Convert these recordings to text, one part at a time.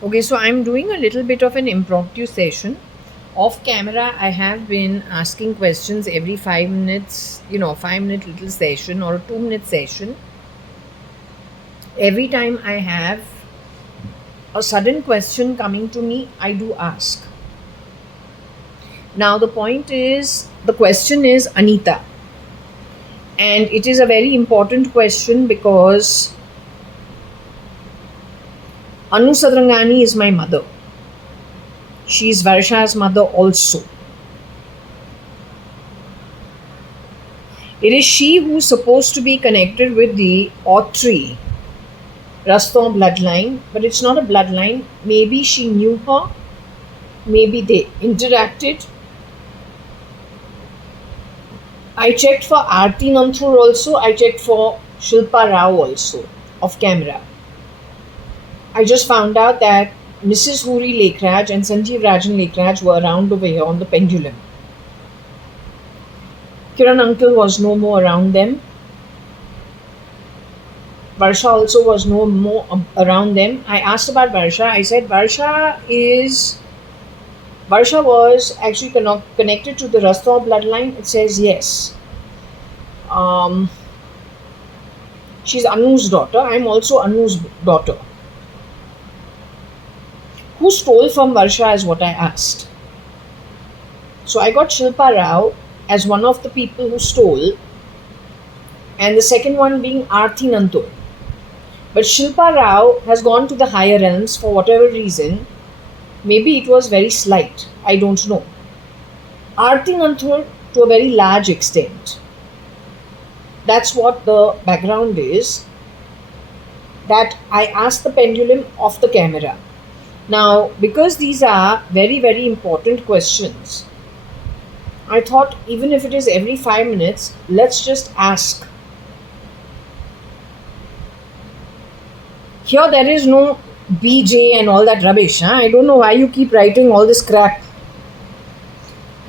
Okay, so I'm doing a little bit of an impromptu session. Off camera, I have been asking questions every 5 minutes, 5 minute little session or a 2 minute session. Every time I have a sudden question coming to me, I do ask. Now, the question is Anita. And it is a very important question because Anu Sadrangani is my mother. She is Varsha's mother also. It is she who is supposed to be connected with the Autry Raston bloodline, but it's not a bloodline. Maybe she knew her, maybe they interacted. I checked for Aarti Nanthur also, I checked for Shilpa Rao also, off camera. I just found out that Mrs. Huri Lekraj and Sanjeev Rajan Lekraj were around over here on the pendulum. Kiran uncle was no more around them. Varsha also was no more around them. I asked about Varsha. I said Varsha was actually connected to the Rastov bloodline. It says yes. She's Anu's daughter. I'm also Anu's daughter. Who stole from Varsha is what I asked. So I got Shilpa Rao as one of the people who stole, and the second one being Aarti Nantur. But Shilpa Rao has gone to the higher realms for whatever reason. Maybe it was very slight. I don't know. Aarti Nantur to a very large extent. That's what the background is. That I asked the pendulum off the camera. Now, because these are very, very important questions, I thought even if it is every 5 minutes, let's just ask. Here there is no BJ and all that rubbish. Huh? I don't know why you keep writing all this crap.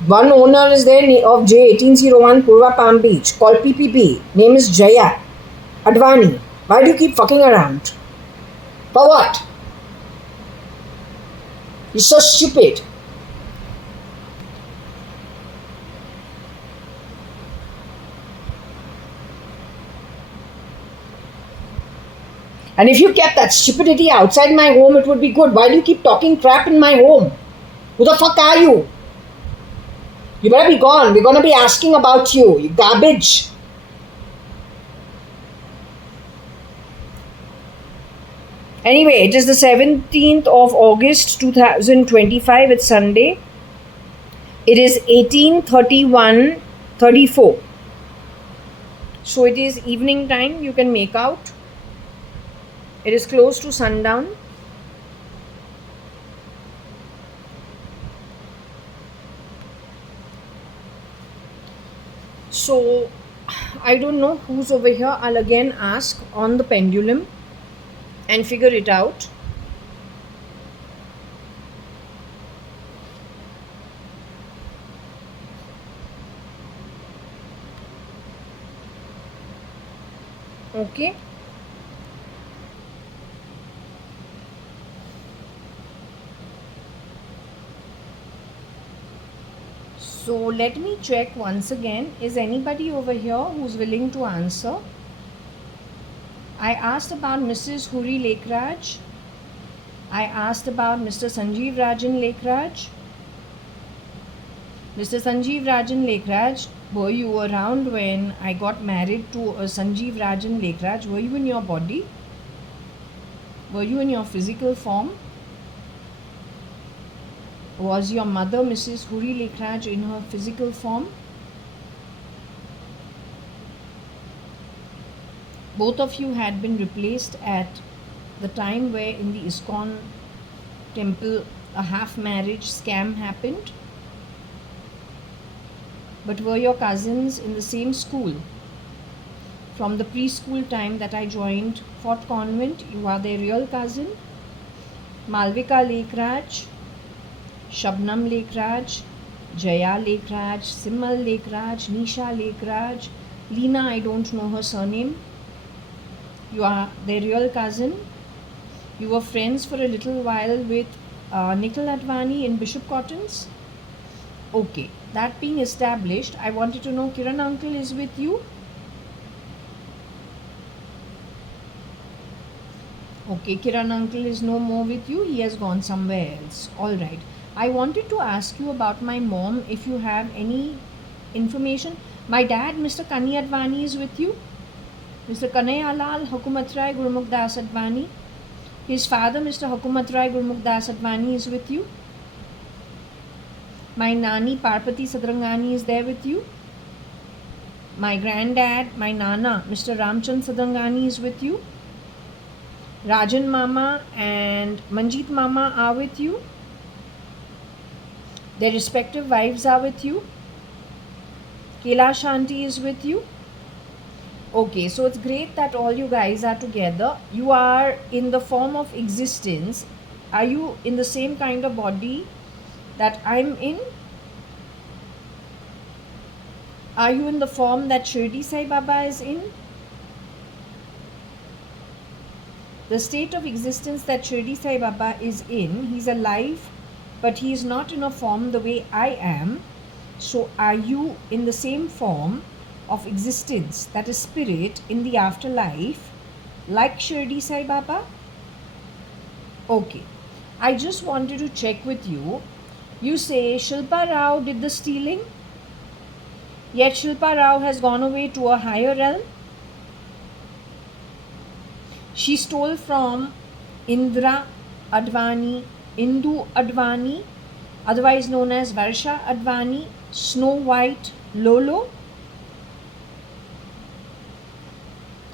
One owner is there of J1801 Purva Palm Beach called PPP. Name is JAYA.ADVANI. Why do you keep fucking around? For what? You're so stupid. And if you kept that stupidity outside my home, it would be good. Why do you keep talking crap in my home? Who the fuck are you? You better be gone. We're going to be asking about you. You garbage. Anyway, it is the 17th of August 2025. It's Sunday. It is 18:31:34. So it is evening time. You can make out. It is close to sundown. So I don't know who's over here. I'll again ask on the pendulum and figure it out. Okay. So let me check once again. Is anybody over here who's willing to answer? I asked about Mrs. Huri Lekraj. I asked about Mr. Sanjeev Rajan Lekraj. Mr. Sanjeev Rajan Lekraj, were you around when I got married to a Sanjeev Rajan Lekraj? Were you in your body? Were you in your physical form? Was your mother, Mrs. Huri Lekraj, in her physical form? Both of you had been replaced at the time where in the ISKCON temple a half marriage scam happened. But were your cousins in the same school? From the preschool time that I joined Fort Convent, you are their real cousin. Malvika Lekraj, Shabnam Lekraj, Jaya Lekraj, Simal Lekraj, Nisha Lekraj, Leena, I don't know her surname. You are their real cousin. You were friends for a little while with Nikhil Advani in Bishop Cotton's? Okay, that being established, I wanted to know Kiran uncle is with you? Okay, Kiran uncle is no more with you. He has gone somewhere else. All right. I wanted to ask you about my mom if you have any information. My dad, Mr. Kani Advani, is with you. Mr. Kanayalal Hukumatrai Gurmukh Das Advani. His father, Mr. Hukumatrai Gurmukh Das Advani, is with you. My Nani Parpati Sadrangani is there with you. My granddad, my Nana, Mr. Ramchand Sadrangani, is with you. Rajan Mama and Manjeet Mama are with you. Their respective wives are with you. Kailash Aunty is with you. Okay, so it's great that all you guys are together. You are in the form of existence. Are you in the same kind of body that I'm in? Are you in the form that Shirdi Sai Baba is in? The state of existence that Shirdi Sai Baba is in, he's alive, but he is not in a form the way I am. So are you in the same form of existence, that is spirit, in the afterlife, like Shirdi Sai Baba? Okay, I just wanted to check with you. You say Shilpa Rao did the stealing, yet Shilpa Rao has gone away to a higher realm. She stole from Indra Advani, Indu Advani, otherwise known as Varsha Advani, Snow White Lolo.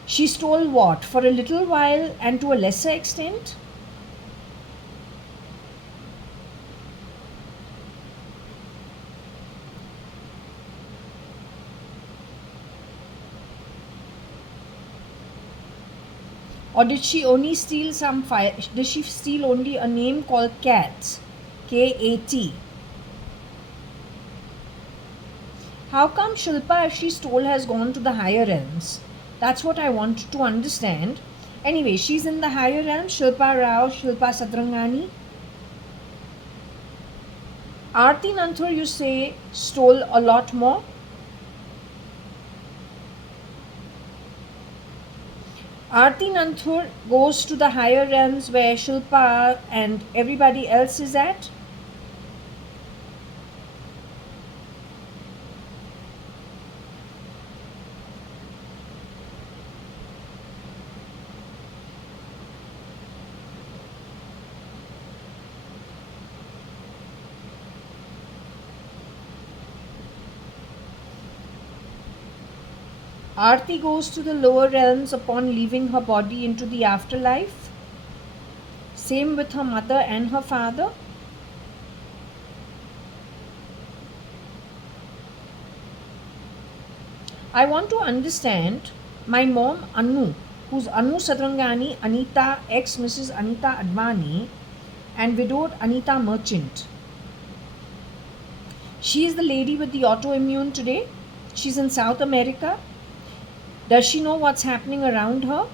She stole what? For a little while and to a lesser extent? Or did she only steal some fire? Did she steal only a name called Kat? K-A-T. How come Shilpa, if she stole, has gone to the higher realms? That's what I want to understand. Anyway, she's in the higher realms. Shilpa Rao, Shilpa Sadrangani. Aarti Nanthur, you say, stole a lot more. Aarti Nanthur goes to the higher realms where Shilpa and everybody else is at. Aarti goes to the lower realms upon leaving her body into the afterlife. Same with her mother and her father. I want to understand my mom Anu, who's Anu Sadrangani, Anita, ex-Mrs. Anita Advani, and widowed Anita Merchant. She is the lady with the autoimmune today. She's in South America. Does she know what's happening around her?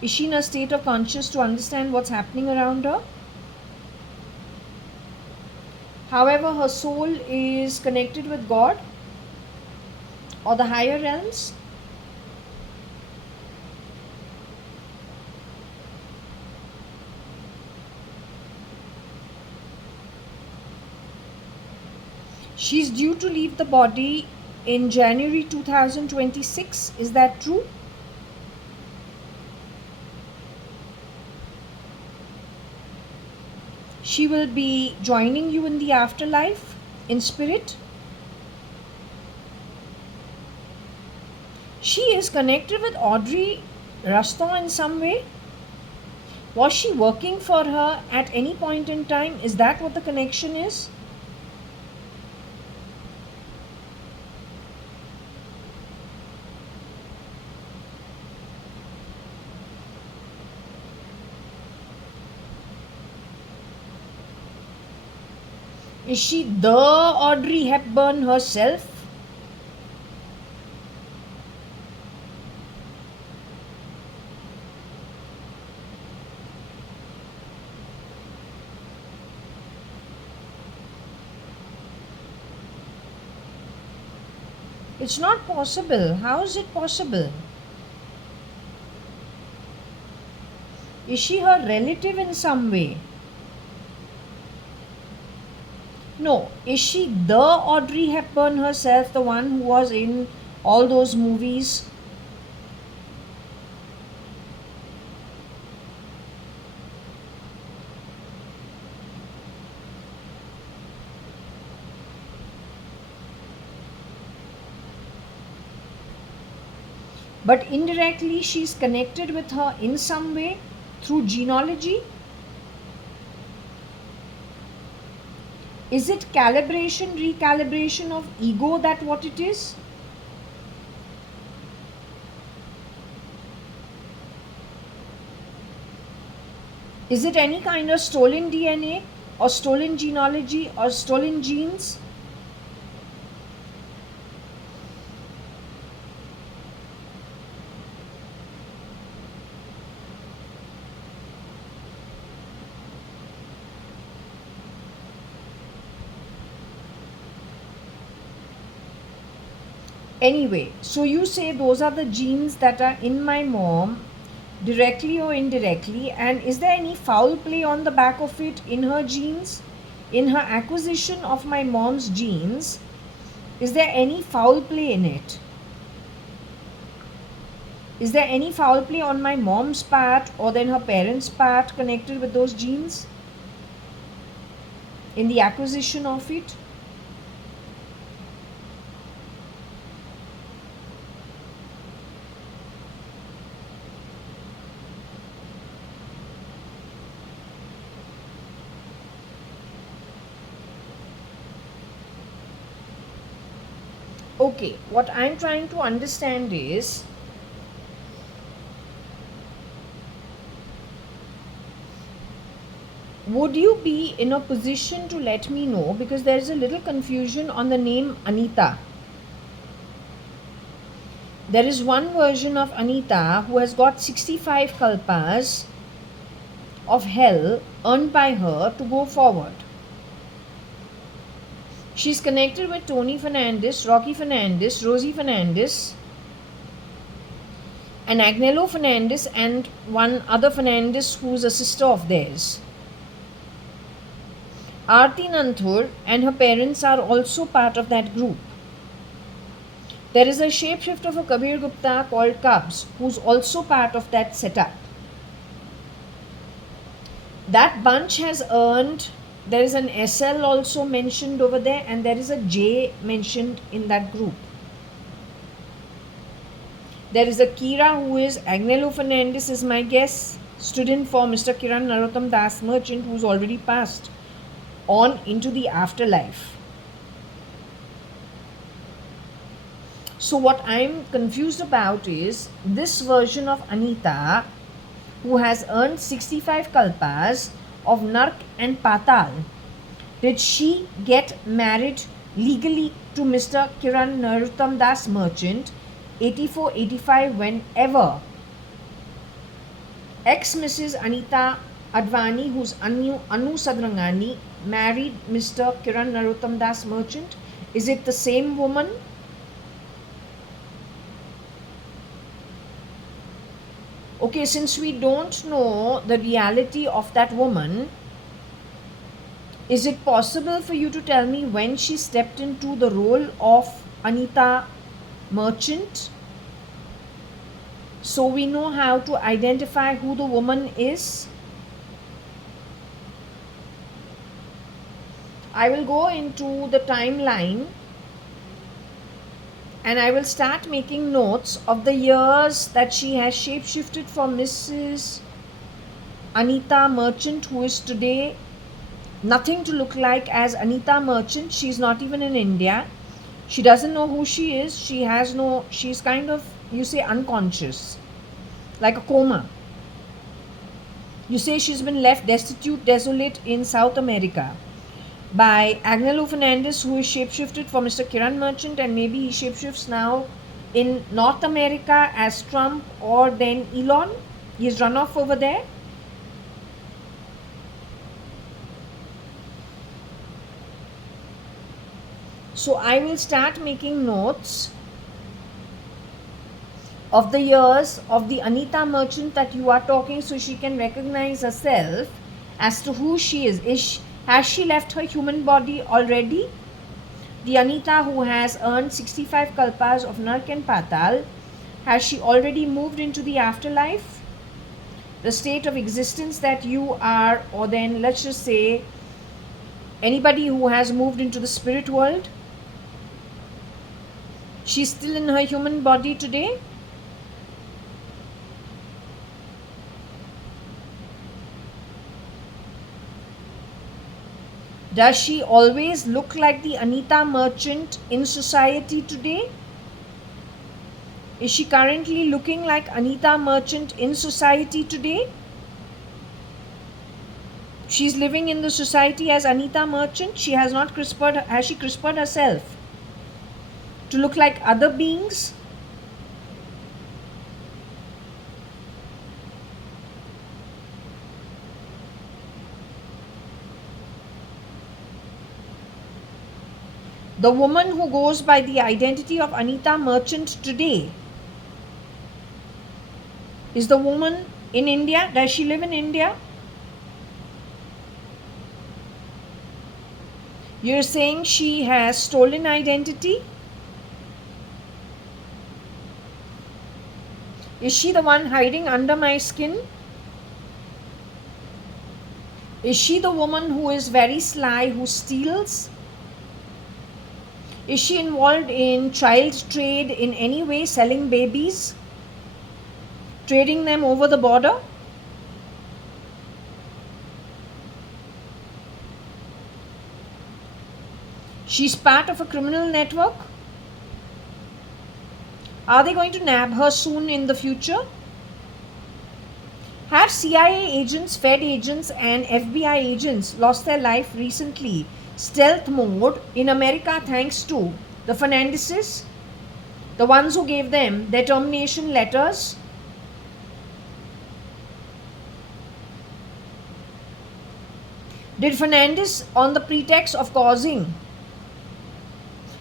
Is she in a state of conscious to understand what's happening around her? However, her soul is connected with God or the higher realms. She's due to leave the body in January 2026. Is that true? She will be joining you in the afterlife in spirit. She is connected with Audrey Raston in some way. Was she working for her at any point in time? Is that what the connection is? Is she the Audrey Hepburn herself? It's not possible. How is it possible? Is she her relative in some way? No. Is she the Audrey Hepburn herself, the one who was in all those movies? But indirectly, she's connected with her in some way through genealogy. Is it calibration, recalibration of ego that what it is? Is it any kind of stolen DNA or stolen genealogy or stolen genes? Anyway, so you say those are the genes that are in my mom, directly or indirectly, and is there any foul play on the back of it in her genes? In her acquisition of my mom's genes, is there any foul play in it? Is there any foul play on my mom's part or then her parents' part connected with those genes in the acquisition of it? Okay, what I'm trying to understand is, would you be in a position to let me know, because there is a little confusion on the name Anita. There is one version of Anita who has got 65 kalpas of hell earned by her to go forward. She's connected with Tony Fernandez, Rocky Fernandez, Rosie Fernandez, and Agnello Fernandez, and one other Fernandez who's a sister of theirs. Aarti Nanthur and her parents are also part of that group. There is a shapeshifter of a Kabir Gupta called Cubs, who's also part of that setup. That bunch has earned, there is an SL also mentioned over there, and there is a J mentioned in that group. There is a Kira who is Agnello Fernandez, is my guess, student for Mr. Kiran Narottam Das Merchant, who's already passed on into the afterlife. So what I'm confused about is this version of Anita, who has earned 65 kalpas of Nark and Patal. Did she get married legally to Mr. Kiran Narottam Das Merchant 84-85 whenever ex-Mrs. Anita Advani, who's Anu Sadrangani, married Mr. Kiran Narottam Das Merchant? Is it the same woman? Okay, since we don't know the reality of that woman, is it possible for you to tell me when she stepped into the role of Anita Merchant, so we know how to identify who the woman is? I will go into the timeline and I will start making notes of the years that she has shapeshifted from Mrs. Anita Merchant, who is today nothing to look like as Anita Merchant. She's not even in India. She doesn't know who she is. She's kind of, you say, unconscious, like a coma. You say she's been left destitute, desolate in South America by Agnello Fernandez, who is shapeshifted for Mr. Kiran Merchant, and maybe he shapeshifts now in North America as Trump or then Elon. He's run off over there. So I will start making notes of the years of the Anita merchant that you are talking, so she can recognize herself as to who she is. Has she left her human body already? The Anita who has earned 65 kalpas of Nark and Patal, has she already moved into the afterlife? The state of existence that you are, or then let's just say anybody who has moved into the spirit world, she's still in her human body today? Does she always look like the Anita merchant in society today? Is she currently looking like Anita merchant in society today? She's living in the society as Anita merchant. She has not CRISPRed. Has she CRISPRed herself to look like other beings? The woman who goes by the identity of Anita merchant today is the woman in India. Does she live in India? You're saying she has stolen identity? Is she the one hiding under my skin? Is she the woman who is very sly, who steals? Is she involved in child trade in any way, selling babies, trading them over the border? She's part of a criminal network. Are they going to nab her soon in the future? Have CIA agents, Fed agents, and FBI agents lost their life recently? Stealth mode in America thanks to the Fernandeses, the ones who gave them their termination letters. Did Fernandez, on the pretext of causing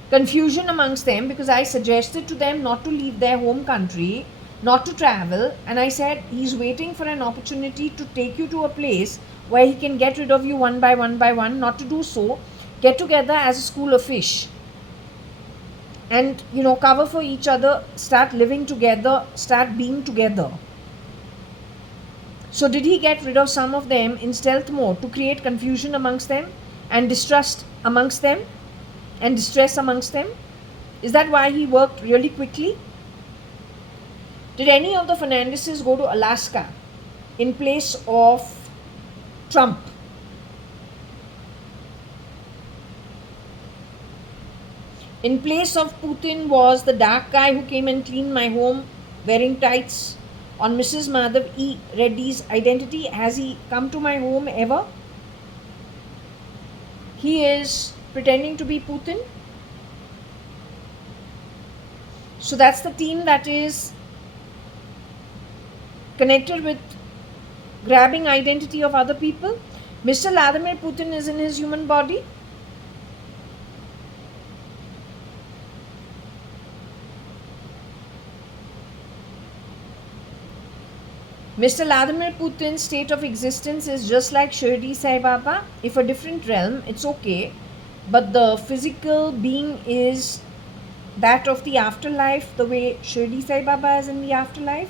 confusion amongst them, because I suggested to them not to leave their home country, not to travel, and I said he's waiting for an opportunity to take you to a place where he can get rid of you one by one, not to do so, get together as a school of fish and cover for each other, start living together, start being together. So did he get rid of some of them in stealth mode to create confusion amongst them and distrust amongst them and distress amongst them? Is that why he worked really quickly? Did any of the Fernandeses go to Alaska in place of Trump? In place of Putin was the dark guy who came and cleaned my home wearing tights on Mrs. Madhav E. Reddy's identity. Has he come to my home ever? He is pretending to be Putin. So that's the team that is connected with grabbing identity of other people. Mr. Vladimir Putin is in his human body. Mr. Vladimir Putin's state of existence is just like Shirdi Sai Baba. If a different realm, it's okay. But the physical being is that of the afterlife, the way Shirdi Sai Baba is in the afterlife.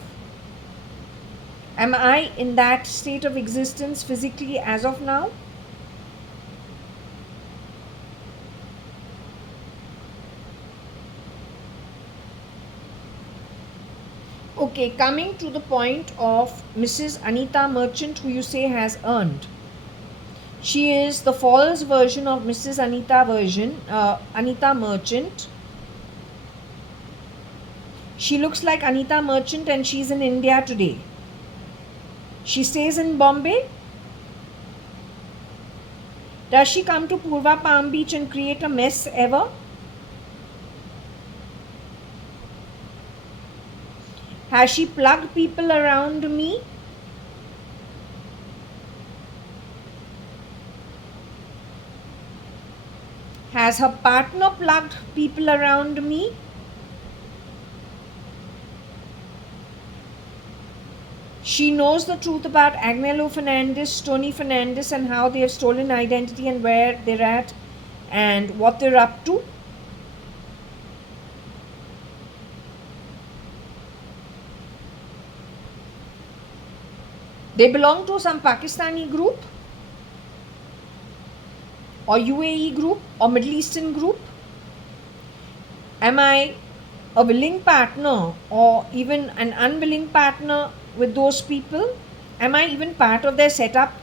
Am I in that state of existence physically as of now? Okay, coming to the point of Mrs. Anita Merchant, who you say has earned. She is the false version of Mrs. Anita Merchant. She looks like Anita Merchant and she's in India today. She stays in Bombay. Does she come to Purva Palm Beach and create a mess ever? Has she plugged people around me? Has her partner plugged people around me? She knows the truth about Agnello Fernandez, Tony Fernandez, and how they have stolen identity and where they're at and what they're up to. They belong to some Pakistani group or UAE group or Middle Eastern group. Am I a willing partner or even an unwilling partner with those people? Am I even part of their setup?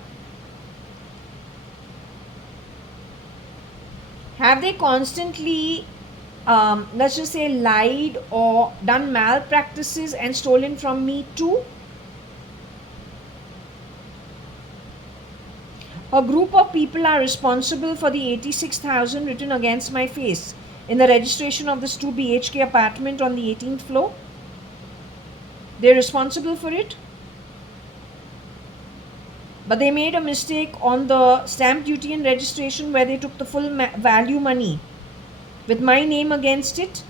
Have they constantly, let's just say, lied or done malpractices and stolen from me too? A group of people are responsible for the 86,000 written against my face in the registration of this 2 BHK apartment on the 18th floor. They're responsible for it. But they made a mistake on the stamp duty and registration where they took the full value money with my name against it,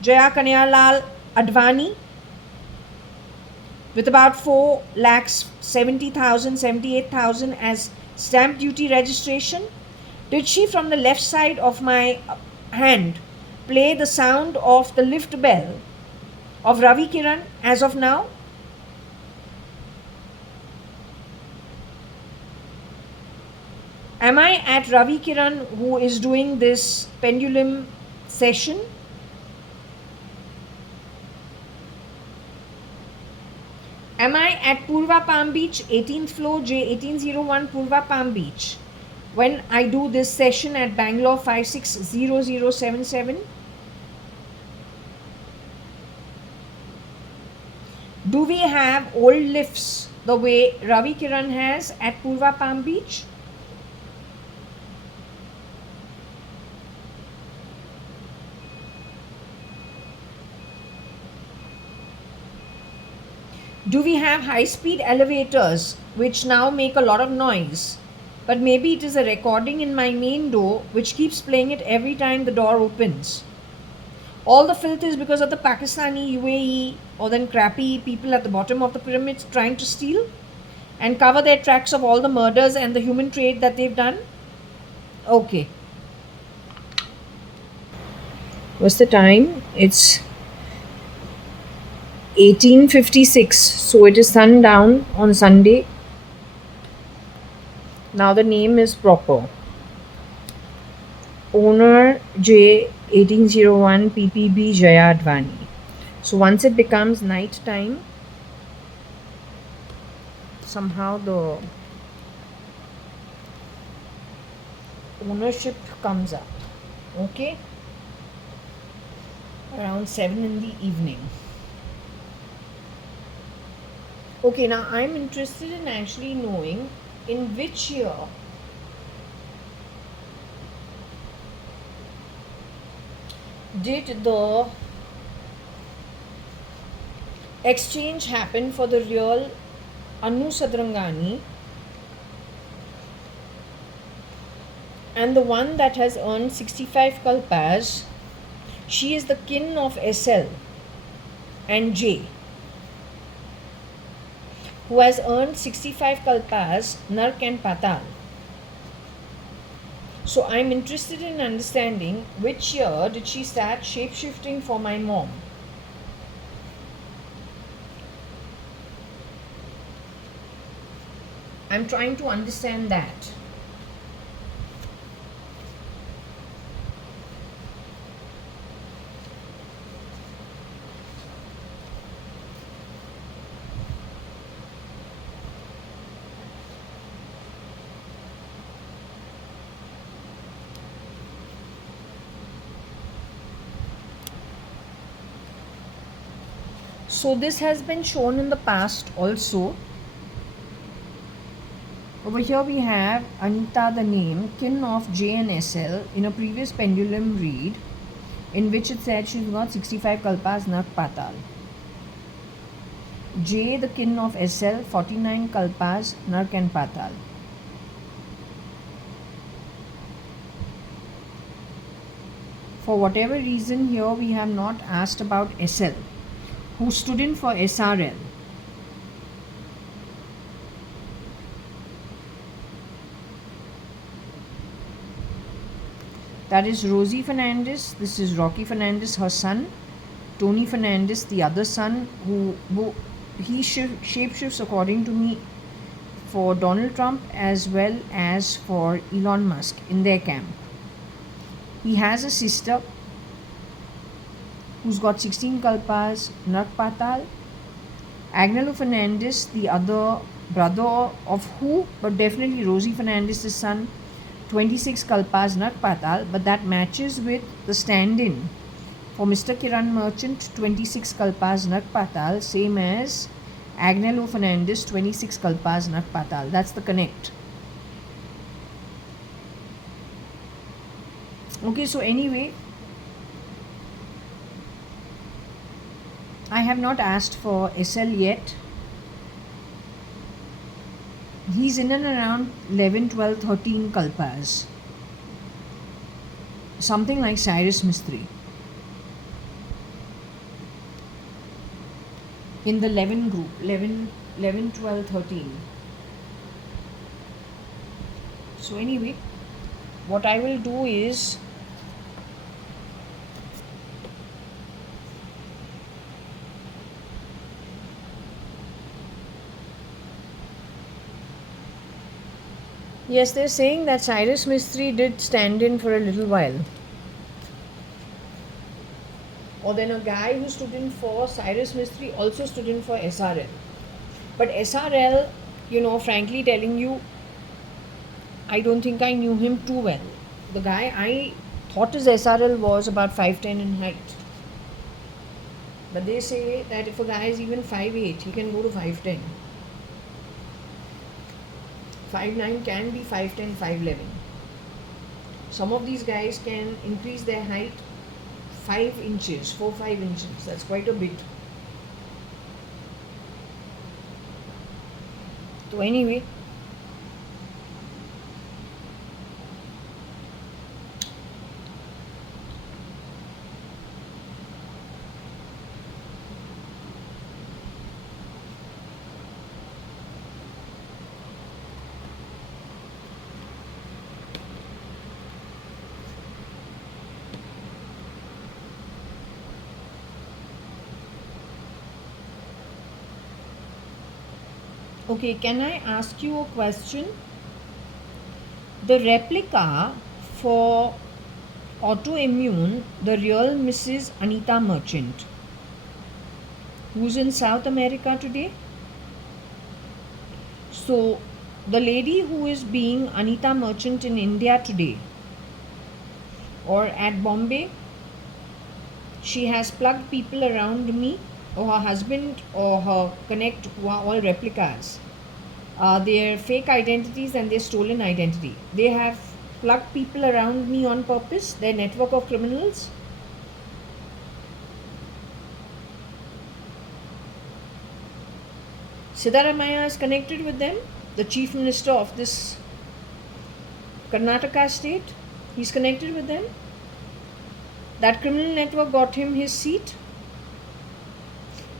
JAYA.ADVANI, with about 4,70,000, 78,000 as stamp duty registration. Did she, from the left side of my hand, play the sound of the lift bell of Ravi Kiran as of now? Am I at Ravi Kiran, who is doing this pendulum session? Am I at Purva Palm Beach, 18th floor, J1801 Purva Palm Beach, when I do this session at Bangalore 560077? Do we have old lifts the way Ravi Kiran has at Purva Palm Beach? Do we have high-speed elevators which now make a lot of noise? But maybe it is a recording in my main door which keeps playing it every time the door opens. All the filth is because of the Pakistani, UAE, or then crappy people at the bottom of the pyramid trying to steal and cover their tracks of all the murders and the human trade that they've done. Okay. What's the time? It's 18:56, so it is sundown on Sunday. Now the name is proper. Owner J1801 PPB JAYA.ADVANI. So once it becomes night time, somehow the ownership comes up. Okay? Around 7 in the evening. Okay, now I'm interested in actually knowing in which year did the exchange happen for the real Anu Sadrangani and the one that has earned 65 kalpas. She is the kin of SL and J, who has earned 65 kalpas, Nark and Patal. So I'm interested in understanding which year did she start shapeshifting for my mom. I'm trying to understand that. So this has been shown in the past also. Over here we have Anita, the name, kin of J and SL, in a previous pendulum read in which it said she's got 65 kalpas, Nark Patal. J, the kin of SL, 49 kalpas, Nark and Patal. For whatever reason here we have not asked about SL, who stood in for SRL. That is Rosie Fernandez. This is Rocky Fernandez, her son. Tony Fernandez, the other son, who he shapeshifts according to me for Donald Trump as well as for Elon Musk in their camp. He has a sister who's got 16 kalpas, Nakpatal. Agnello Fernandez, the other brother of who, but definitely Rosie Fernandez's son, 26 kalpas, Nakpatal, but that matches with the stand-in for Mr. Kiran Merchant, 26 kalpas, Nakpatal, same as Agnello Fernandez, 26 kalpas, Nakpatal. That's the connect. Okay, so anyway, I have not asked for SL yet. He's in and around 11, 12, 13 kalpas. Something like Cyrus Mistry. In the 11 group, 11, 12, 13. So anyway, what I will do is yes, they're saying that Cyrus Mistry did stand in for a little while. Or then a guy who stood in for Cyrus Mistry also stood in for SRL. But SRL, frankly telling you, I don't think I knew him too well. The guy I thought his SRL was about 5'10" in height. But they say that if a guy is even 5'8", he can go to 5'10". 5'9" can be 5'10", 5'11". Some of these guys can increase their height 5 inches, 4-5 inches. That's quite a bit. So anyway, okay, can I ask you a question? The replica for autoimmune, the real Mrs. Anita Merchant, who's in South America today. So, the lady who is being Anita Merchant in India today or at Bombay, she has plugged people around me, or her husband or her connect, who are all replicas. Their fake identities and their stolen identity. They have plugged people around me on purpose, their network of criminals. Siddaramaiah is connected with them, the chief minister of this Karnataka state. He's connected with them. That criminal network got him his seat.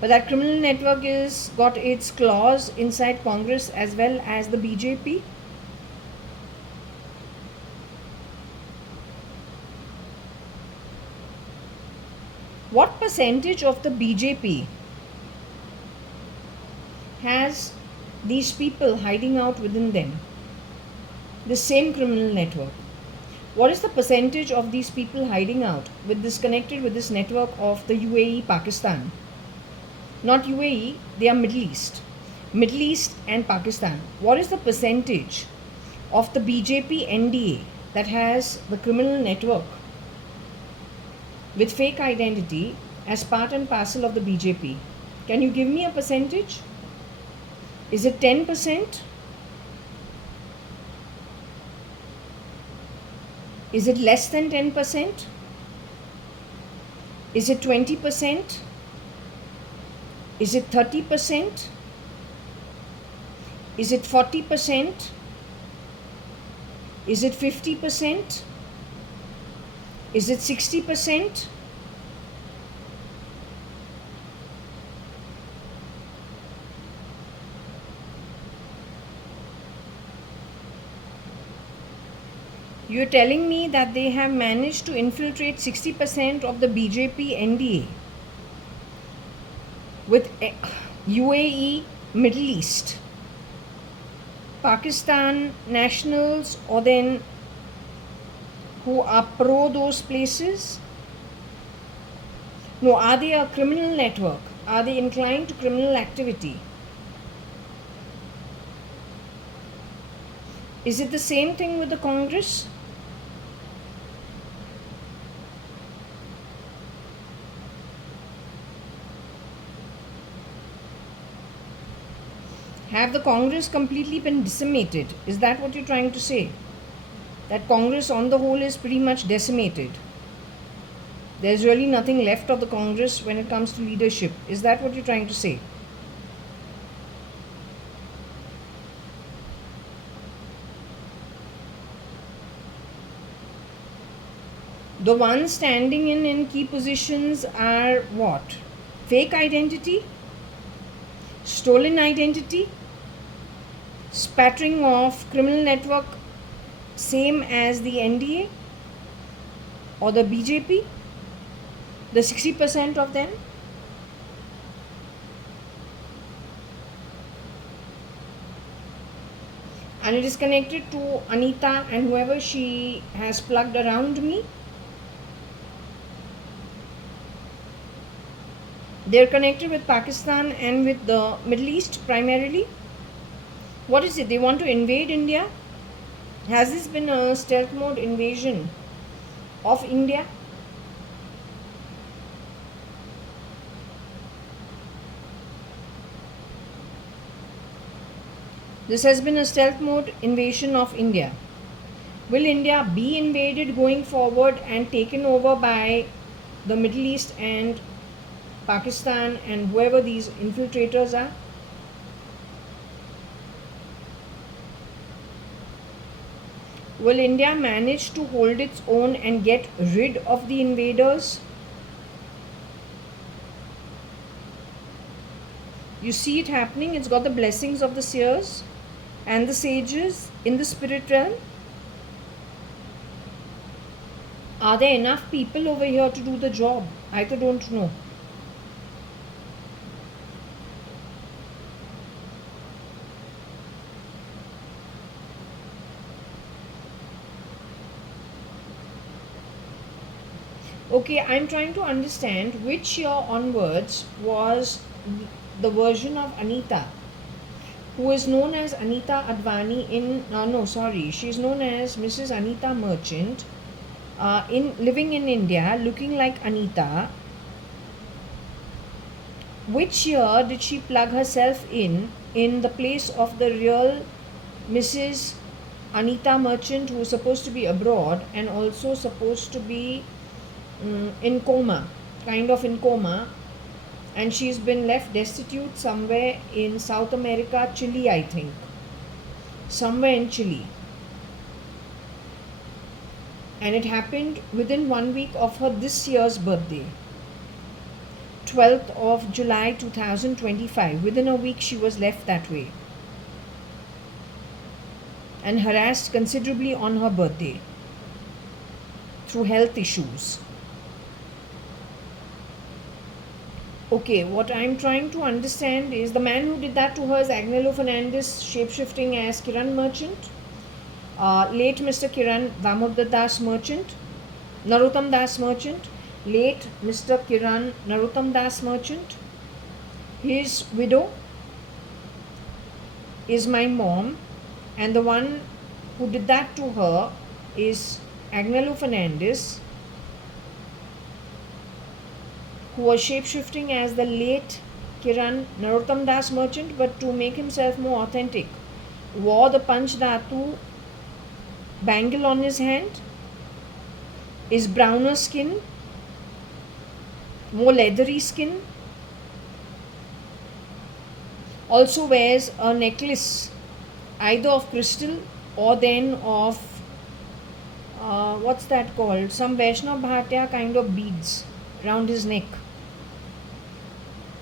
But that criminal network is got its claws inside Congress as well as the BJP. What percentage of the BJP has these people hiding out within them? The same criminal network. What is the percentage of these people hiding out with this connected with this network of the UAE, Pakistan? Not UAE, they are Middle East. Middle East and Pakistan. What is the percentage of the BJP NDA that has the criminal network with fake identity as part and parcel of the BJP? Can you give me a percentage? Is it 10%? Is it less than 10%? Is it 20%? Is it 30%? Is it 40%? Is it 50%? Is it 60%? You're telling me that they have managed to infiltrate 60% of the BJP NDA with UAE, Middle East, Pakistan nationals, or then who are pro those places? No, are they a criminal network? Are they inclined to criminal activity? Is it the same thing with the Congress? Have the Congress completely been decimated? Is that what you're trying to say? That Congress on the whole is pretty much decimated. There's really nothing left of the Congress when it comes to leadership. Is that what you're trying to say? The ones standing in key positions are what? Fake identity? Stolen identity? Spattering of criminal network, same as the NDA or the BJP? The 60% of them? And it is connected to Anita and whoever she has plugged around me. They're connected with Pakistan and with the Middle East primarily. What is it? They want to invade India? Has this been a stealth mode invasion of India? This has been a stealth mode invasion of India. Will India be invaded going forward and taken over by the Middle East and Pakistan and whoever these infiltrators are? Will India manage to hold its own and get rid of the invaders? You see it happening. It's got the blessings of the seers and the sages in the spirit realm. Are there enough people over here to do the job? I don't know. Okay, I'm trying to understand which year onwards was the version of Anita, who is known as Anita.ADVANI she's known as Mrs. Anita Merchant, in living in India, looking like Anita. Which year did she plug herself in the place of the real Mrs. Anita Merchant, who is supposed to be abroad and also supposed to be in coma, and she's been left destitute somewhere in South America, Chile, I think. Somewhere in Chile. And it happened within 1 week of her this year's birthday, 12th of July 2025. Within a week she was left that way and harassed considerably on her birthday through health issues. Okay, what I'm trying to understand is the man who did that to her is Agnello Fernandez, shapeshifting as Kiran Merchant, late Mr. Kiran Damodar Das Merchant, Narottam Das Merchant, late Mr. Kiran Narottam Das Merchant. His widow is my mom, and the one who did that to her is Agnello Fernandez, who was shapeshifting as the late Kiran Narottam Das Merchant, but to make himself more authentic, wore the Panch Dhatu bangle on his hand, is browner skin, more leathery skin, also wears a necklace either of crystal or then of what's that called, some Vaishnav Bhatya kind of beads around his neck.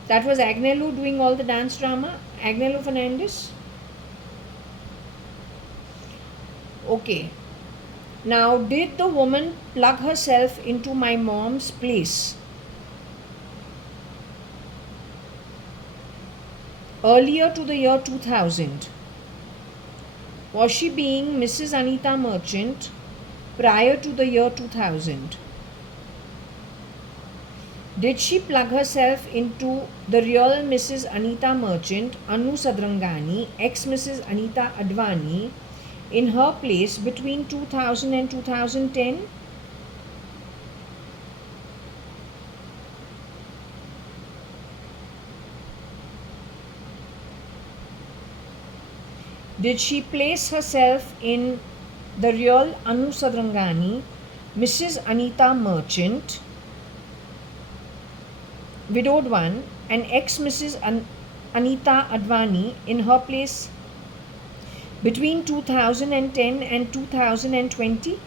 That was Agnello doing all the dance drama, Agnello Fernandez. Okay, Now, did the woman plug herself into my mom's place earlier to the year 2000? Was she being Mrs. Anita Merchant prior to the year 2000? Did she plug herself into the real Mrs. Anita Merchant, Anu Sadrangani, ex-Mrs. Anita Advani, in her place between 2000 and 2010? Did she place herself in the real Anu Sadrangani, Mrs. Anita Merchant, widowed one, and ex-Mrs. Anita Advani in her place between 2010 and 2020?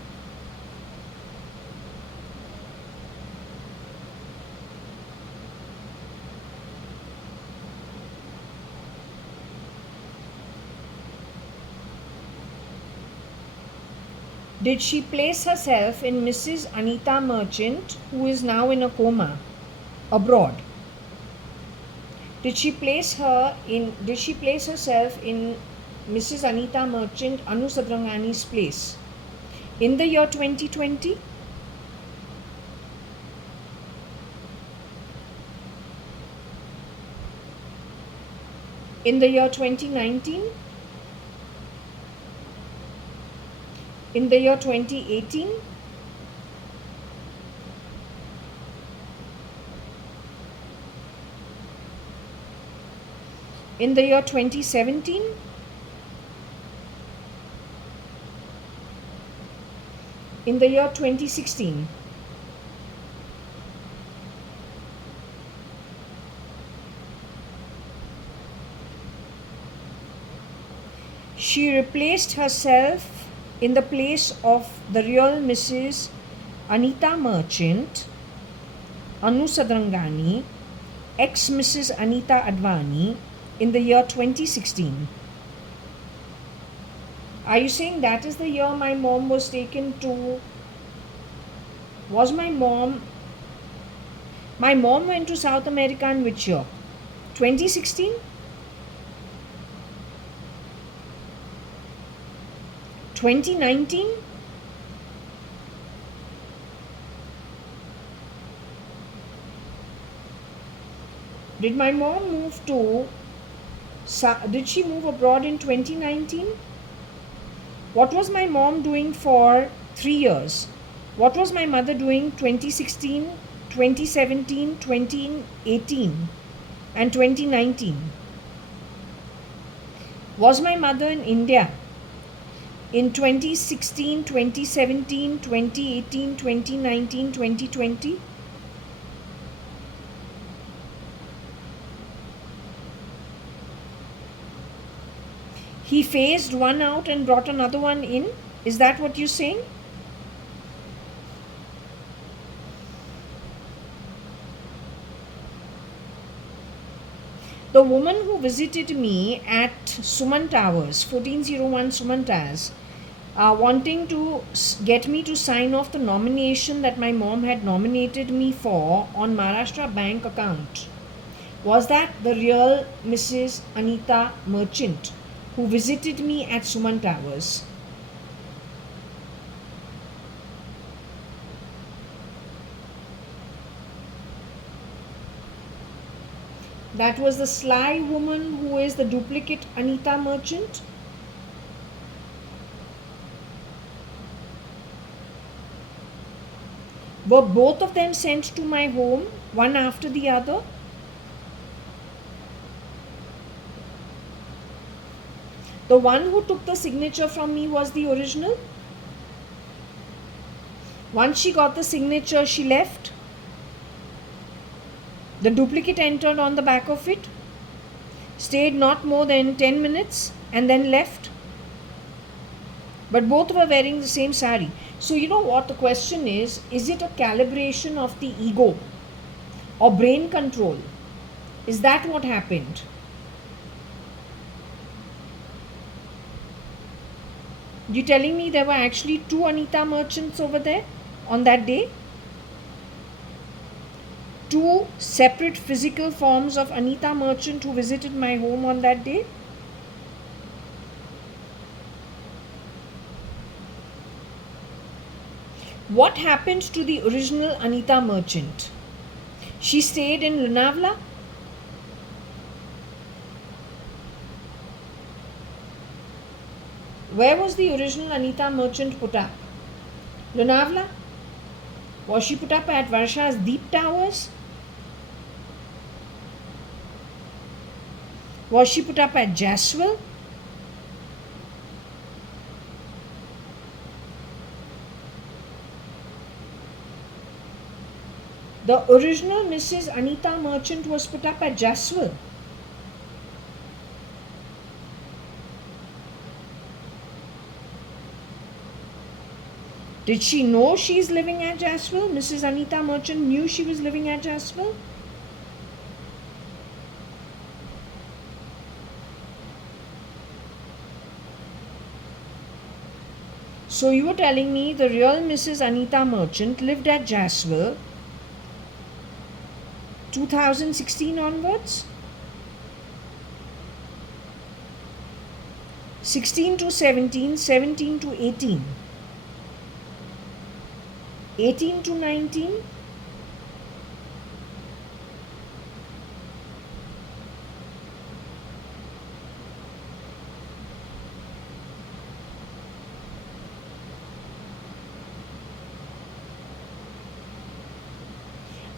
Did she place herself in Mrs. Anita Merchant, who is now in a coma abroad? Did she place herself in Mrs. Anita Merchant, Anu Sadrangani's place in the year 2020? In the year 2019? In the year 2018? In the year 2017? In the year 2016? She replaced herself in the place of the real Mrs. Anita Merchant, Anu Sadrangani, ex-Mrs. Anita Advani, in the year 2016. Are you saying that is the year my mom was taken to? Was my mom went to South America in which year? 2016? 2019? Did my mom did she move abroad in 2019? What was my mom doing for 3 years? What was my mother doing 2016, 2017, 2018 and 2019? Was my mother in India in 2016, 2017, 2018, 2019, 2020? He phased one out and brought another one in? Is that what you're saying? The woman who visited me at Suman Towers, 1401 Suman Towers, wanting to get me to sign off the nomination that my mom had nominated me for on Maharashtra bank account, was that the real Mrs. Anita Merchant who visited me at Suman Towers? That was the sly woman who is the duplicate Anita Merchant? Were both of them sent to my home, one after the other? The one who took the signature from me was the original? Once she got the signature, she left? The duplicate entered on the back of it, stayed not more than 10 minutes and then left? But both were wearing the same sari. So you know what the question is it a calibration of the ego or brain control? Is that what happened? You telling me there were actually two Anita merchants over there on that day? Two separate physical forms of Anita merchant who visited my home on that day? What happened to the original Anita merchant? She stayed in Lonavala? Where was the original Anita merchant put up? Lonavala? Was she put up at Varsha's Deep Towers? Was she put up at Jaswell? The original Mrs. Anita Merchant was put up at Jaswell. Did she know she's living at Jaswell? Mrs. Anita Merchant knew she was living at Jaswell? So you were telling me the real Mrs. Anita Merchant lived at Jaswell 2016 onwards? 16 to 17, 17 to 18, 18 to 19?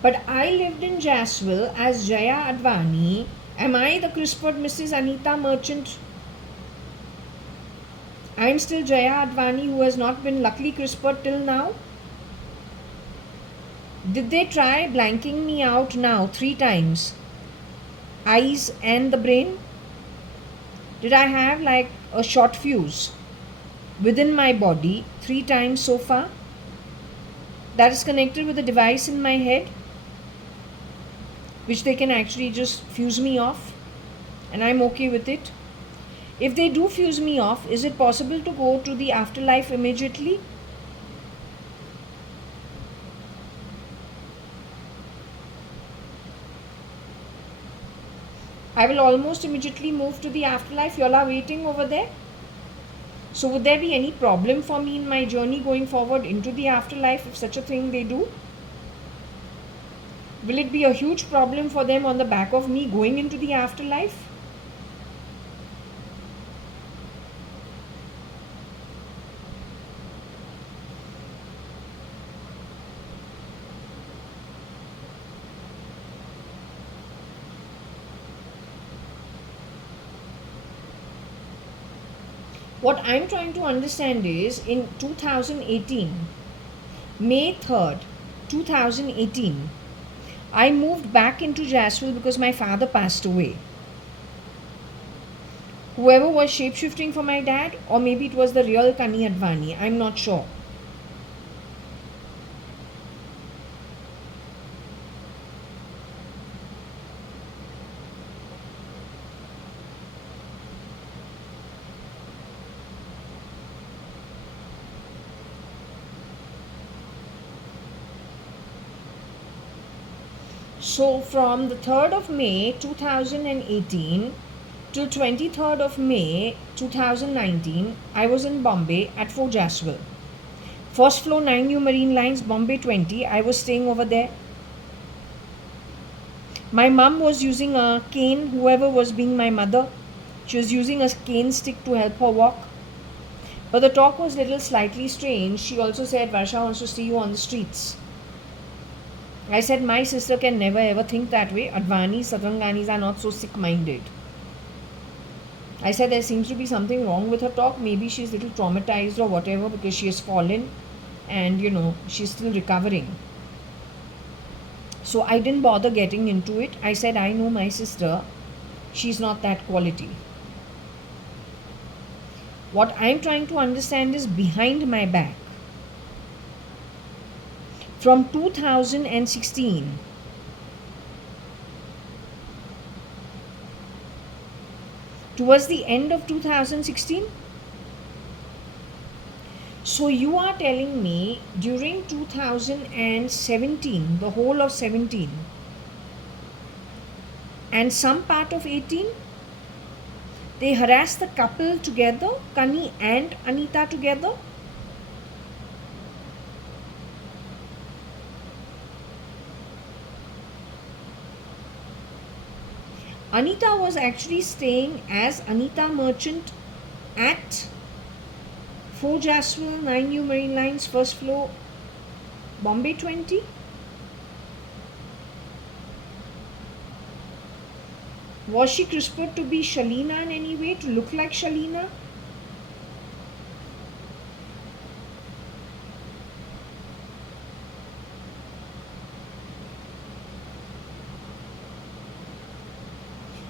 But I lived in Jaswell as JAYA.ADVANI. Am I the CRISPR Mrs. Anita Merchant? I'm still JAYA.ADVANI who has not been luckily CRISPR till now? Did they try blanking me out now 3 times? Eyes and the brain? Did I have like a short fuse within my body 3 times so far? That is connected with a device in my head, which they can actually just fuse me off, and I'm okay with it. If they do fuse me off, is it possible to go to the afterlife immediately? I will almost immediately move to the afterlife. You all are waiting over there. So would there be any problem for me in my journey going forward into the afterlife if such a thing they do? Will it be a huge problem for them on the back of me going into the afterlife? What I'm trying to understand is in 2018, May 3rd, 2018, I moved back into Jaswell because my father passed away. Whoever was shapeshifting for my dad, or maybe it was the real Kani Advani, I'm not sure. So from the 3rd of May 2018 till 23rd of May 2019, I was in Bombay at Fort Jaswell. First floor 9 New Marine Lines, Bombay 20. I was staying over there. My mum was using a cane, whoever was being my mother. She was using a cane stick to help her walk. But the talk was little slightly strange. She also said, Varsha wants to see you on the streets. I said, my sister can never ever think that way. Advanis, Satranganis are not so sick-minded. I said, there seems to be something wrong with her talk. Maybe she's a little traumatized or whatever because she has fallen and, she's still recovering. So I didn't bother getting into it. I said, I know my sister. She's not that quality. What I'm trying to understand is behind my back. From 2016 towards the end of 2016, So you are telling me during 2017, the whole of 17 and some part of 18, they harassed the couple together, Kani and Anita together? Anita was actually staying as Anita Merchant at 4 Jaswell, 9 New Marine Lines, first floor, Bombay 20. Was she CRISPRed to be Shalina in any way, to look like Shalina?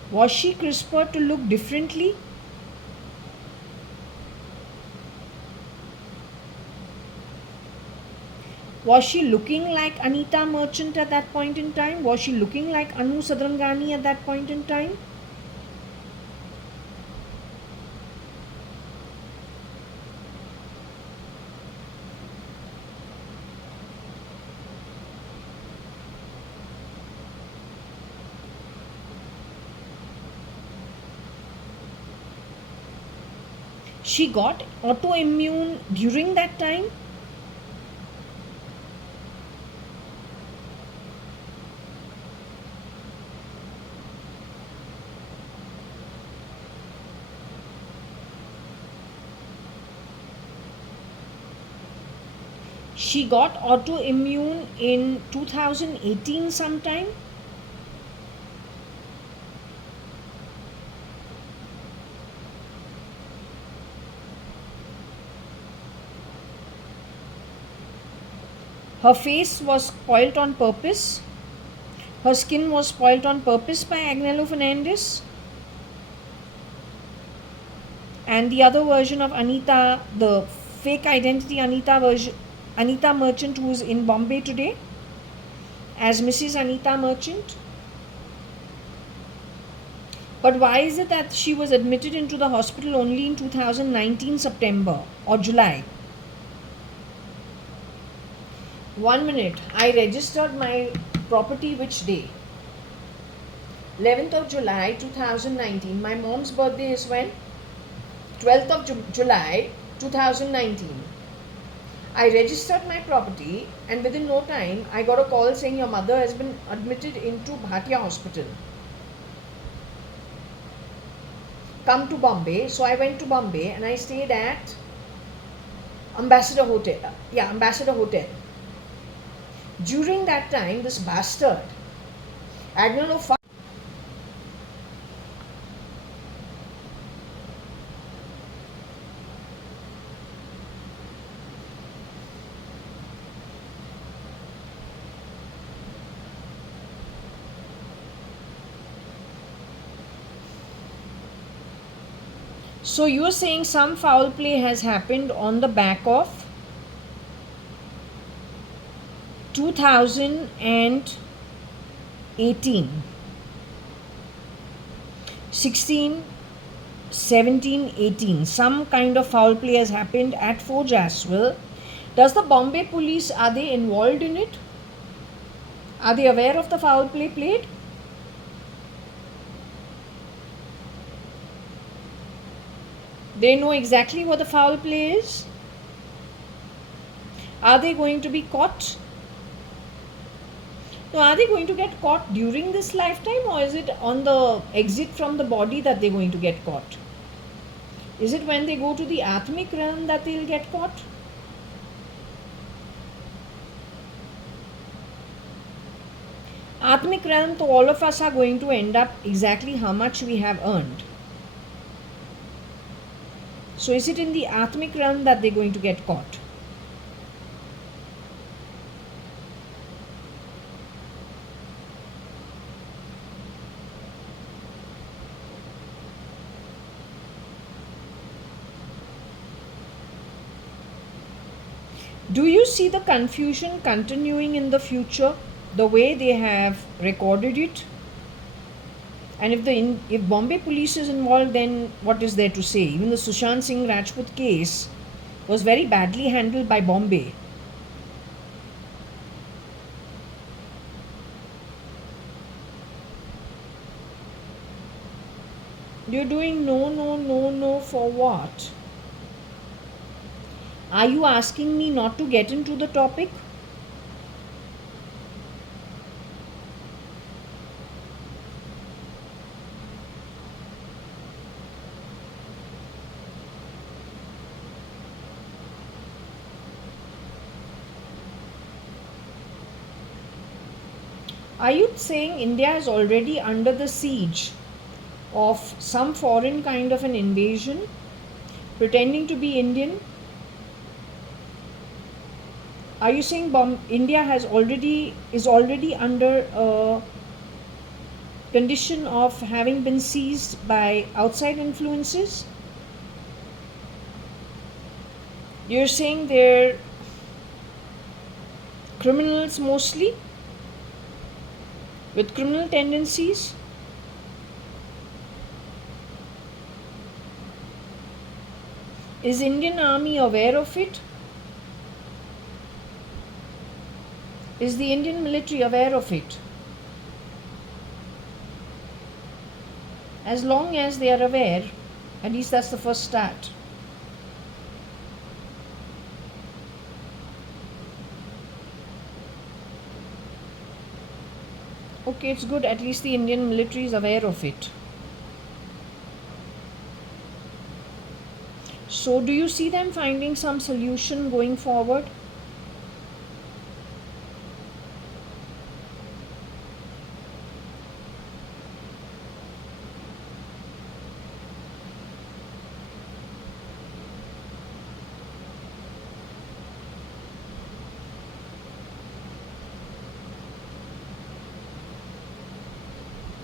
Was she CRISPRed to look differently? Was she looking like Anita Merchant at that point in time? Was she looking like Anu Sadrangani at that point in time? She got autoimmune during that time? She got autoimmune in 2018 sometime? Her face was spoilt on purpose. Her skin was spoilt on purpose by Agnello Fernandez. And the other version of Anita, the fake identity Anita Merchant, who is in Bombay today as Mrs. Anita Merchant. But why is it that she was admitted into the hospital only in 2019 September or July? 1 minute. I registered my property which day? 11th of July 2019. My mom's birthday is when? 12th of July 2019. I registered my property and within no time I got a call saying your mother has been admitted into Bhatia Hospital. Come to Bombay. So I went to Bombay and I stayed at Ambassador Hotel. Ambassador Hotel. During that time, this bastard, Agnello. So you are saying some foul play has happened on the back of 2018, 16, 17, 18. Some kind of foul play has happened at 4 Jaswell. Does the Bombay police, are they involved in it? Are they aware of the foul play played? They know exactly what the foul play is? Are they going to be caught? No, are they going to get caught during this lifetime, or is it on the exit from the body that they're going to get caught? Is it when they go to the Atmic realm that they'll get caught? Atmic realm, so all of us are going to end up exactly how much we have earned. So is it in the Atmic realm that they're going to get caught? Do you see the confusion continuing in the future, the way they have recorded it? And if Bombay police is involved, then what is there to say? Even the Sushant Singh Rajput case, was very badly handled by Bombay. You're doing no, no, no, no for what? Are you asking me not to get into the topic? Are you saying India is already under the siege of some foreign kind of an invasion, pretending to be Indian? Are you saying India is already under a condition of having been seized by outside influences? You're saying they're criminals mostly with criminal tendencies? Is Indian Army aware of it? Is the Indian military aware of it? As long as they are aware, at least that's the first start. Okay, it's good. At least the Indian military is aware of it. So, do you see them finding some solution going forward?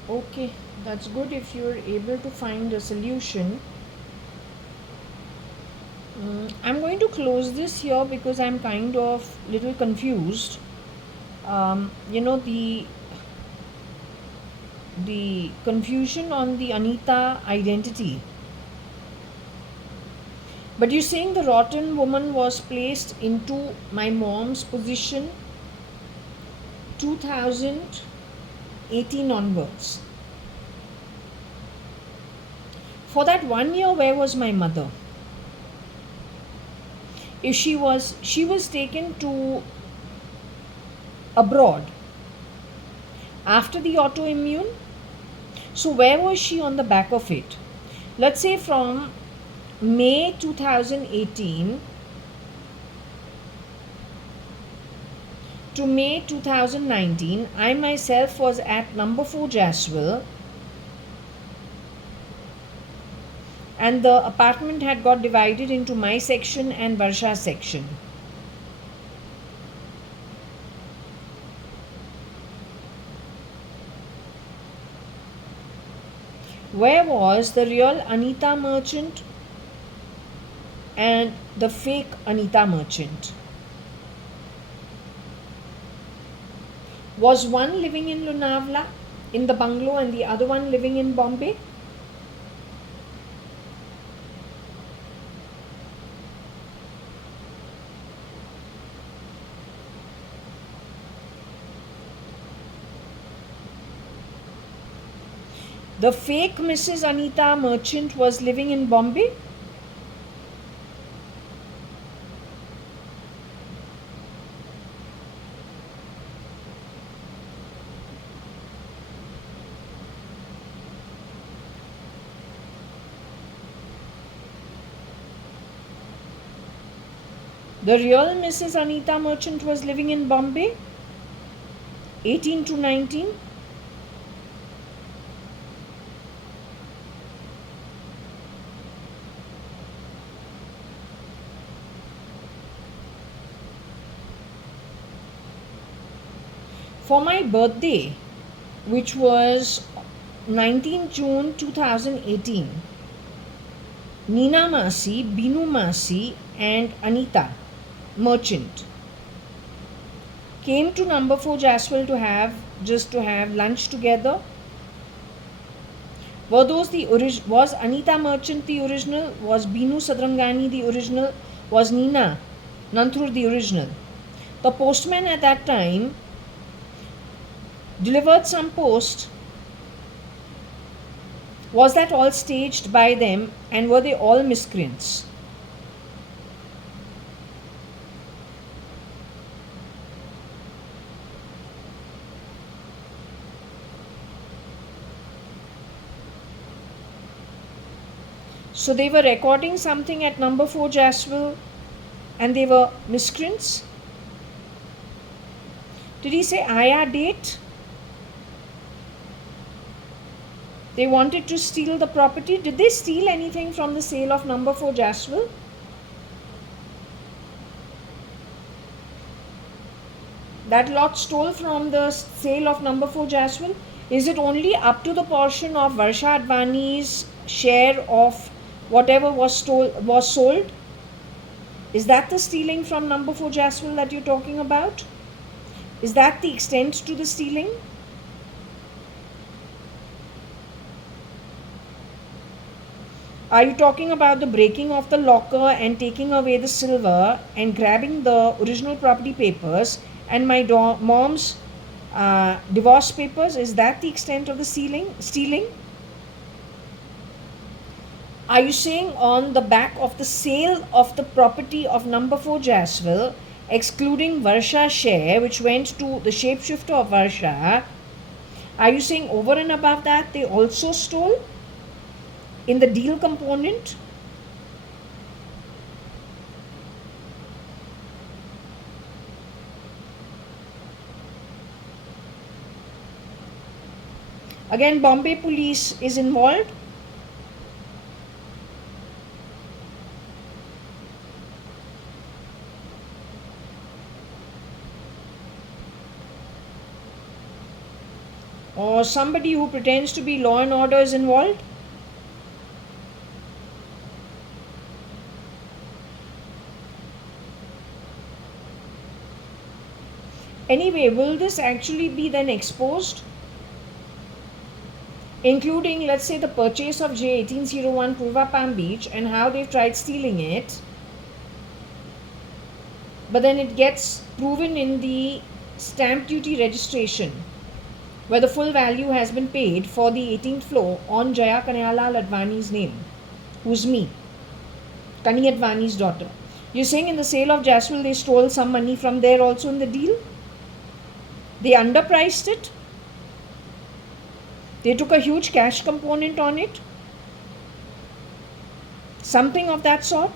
Okay, that's good if you're able to find a solution. I'm going to close this here because I'm kind of little confused. You know, the confusion on the Anita identity. But you're saying the rotten woman was placed into my mom's position 2018 onwards. For that 1 year, where was my mother? If she was taken to abroad after the autoimmune. So where was she on the back of it? Let's say from May 2018 to May 2019, I myself was at number 4 Jaswell, and the apartment had got divided into my section and Varsha's section. Where was the real Anita merchant and the fake Anita merchant? Was one living in Lonavala in the bungalow and the other one living in Bombay? The fake Mrs. Anita merchant was living in Bombay? The real Mrs. Anita merchant was living in Bombay, 18 to 19. For my birthday, which was 19 June 2018, Neena Masi, Binu Masi, and Anita merchant came to number 4 Jaswell to have lunch together. Was Anita merchant the original? Was Binu Sadrangani the original? was Nina, Nanthur the original. The postman at that time delivered some post. Was that all staged by them, and were they all miscreants? So they were recording something at number 4 Jaswell and they were miscreants? Did he say Aya date? They wanted to steal the property. Did they steal anything from the sale of number 4 Jaswell? That lot stole from the sale of number 4 Jaswell? Is it only up to the portion of JAYA.ADVANI's share of whatever was sold? Is that the stealing from number 4 Jaswell that you're talking about? Is that the extent to the stealing? Are you talking about the breaking of the locker and taking away the silver and grabbing the original property papers and my mom's divorce papers? Is that the extent of the stealing? Are you saying on the back of the sale of the property of number 4 Jaswell, excluding Varsha's share, which went to the shapeshifter of Varsha, are you saying over and above that they also stole in the deal component? Again, Bombay police is involved. Or somebody who pretends to be law and order is involved? Anyway, will this actually be then exposed? Including, let's say, the purchase of J1801 Purva Palm Beach and how they've tried stealing it. But then it gets proven in the stamp duty registration, where the full value has been paid for the 18th floor on Jaya Advani's name, who's me, Kani Advani's daughter. You're saying in the sale of Jaswell they stole some money from there also in the deal? They underpriced it? They took a huge cash component on it? Something of that sort?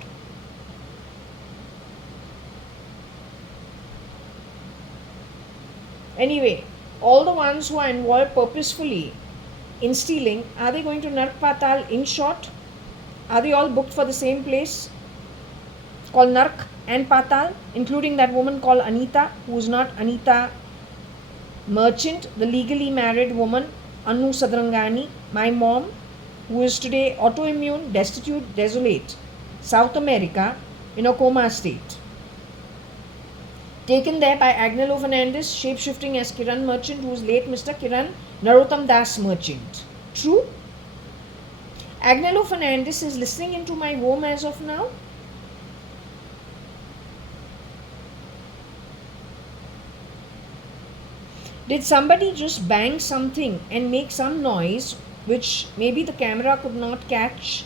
Anyway, all the ones who are involved purposefully in stealing, are they going to Nark Patal in short? Are they all booked for the same place called Nark and Patal, including that woman called Anita, who is not Anita Merchant, the legally married woman, Anu Sadrangani, my mom, who is today autoimmune, destitute, desolate, South America, in a coma state. Taken there by Agnello Fernandez, shape-shifting as Kiran Merchant, who is late Mr. Kiran Narottam Das Merchant. True? Agnello Fernandez is listening into my home as of now. Did somebody just bang something and make some noise which maybe the camera could not catch?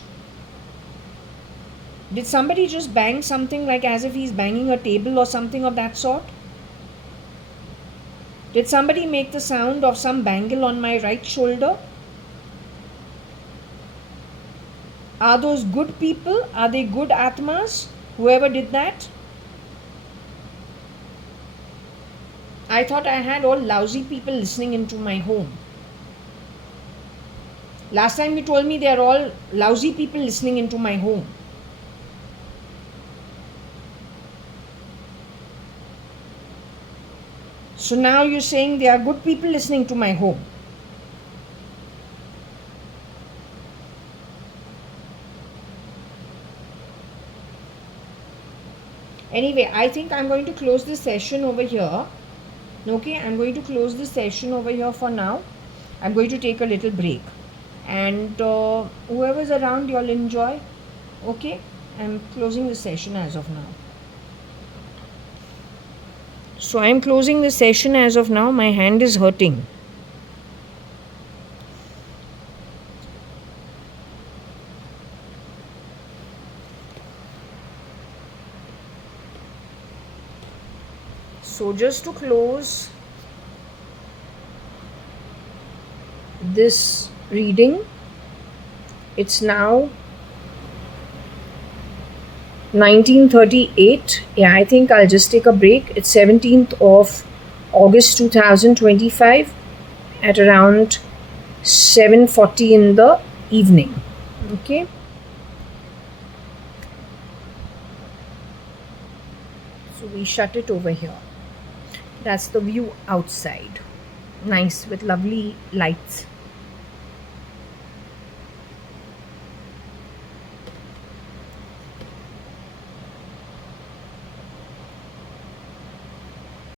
Did somebody just bang something like as if he's banging a table or something of that sort? Did somebody make the sound of some bangle on my right shoulder? Are those good people? Are they good Atmas? Whoever did that? I thought I had all lousy people listening into my home. Last time you told me they are all lousy people listening into my home. So now you're saying they are good people listening to my home. Anyway, I think I'm going to close this session over here. Okay, I'm going to close this session over here for now. I'm going to take a little break. And whoever's around, you'll enjoy. Okay, I'm closing the session as of now. So I'm closing the session as of now. My hand is hurting. So just to close this reading, it's now 1938. Yeah, I think I'll just take a break. It's 17th of August 2025 at around 7:40 in the evening. Okay. So we shut it over here. That's the view outside. Nice with lovely lights.